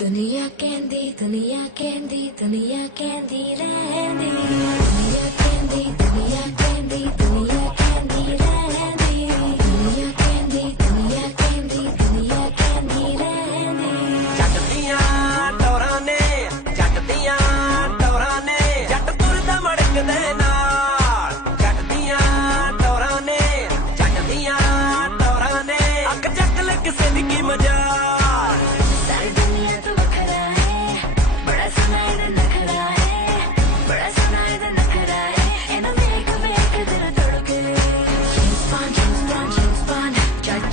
दुनिया कहंदी दुनिया कहंदी दुनिया कहंदी रहंदी दुनिया कहंदी दुनिया कहंदी दुनिया कहंदी रहंदी दुनिया कहंदी दुनिया कहंदी दुनिया कहंदी रहंदी जट दियां टौरां ने जट दियां टौरां ने जट तुरदा मड़कदे नाल जट दियां टौरां ने जट दियां टौरां ने अख चक ले किसे दी की मजाल सारी दुनिया तो वखरा है बड़ा सोना इधर नखरा है बड़ा सोना इधर नखरा है एना मेक दिल धड़के James Bond James Bond James Bond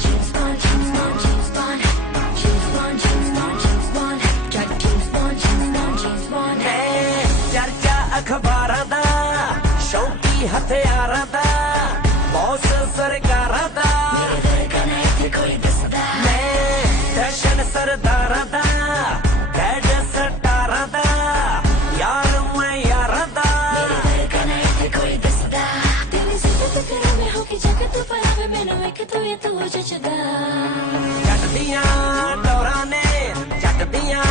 James Bond James Bond James Bond James Bond James Bond James Bond James Bond James Bond James Bond चर्चा अखबारां दा शौकी हथियारां दा बॉस सरकारां दा मेरे कने इत्थे कोई दसदा दर्शन सरदारां दा बैड सटारां दा यार मैं यारां दा मेरे कने इत्थे कोई दसदा तेरी जिद तेरे में हो के जग तू परावे मैनू एक तू ये तू जचदा जट दियां टौरां ने जट दियां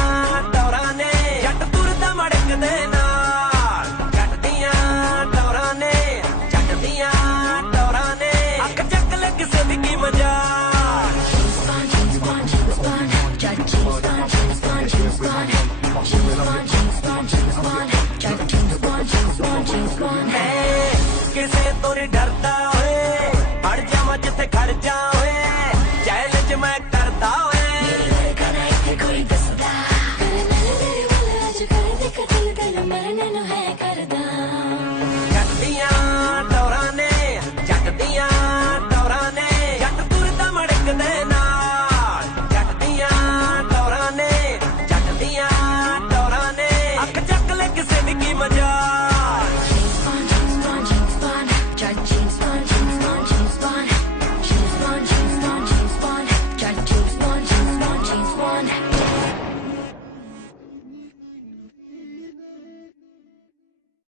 टौरां ने जट तुरदा मड़कदे नाल जट दियां टौरां ने जट दियां टौरां ने अख चक ले किसे दी की मजाल James Bond James Bond James Bond James Bond James Bond James Bond James Bond James Bond James Bond James Bond James Bond James Bond किसे तो नहीं डरता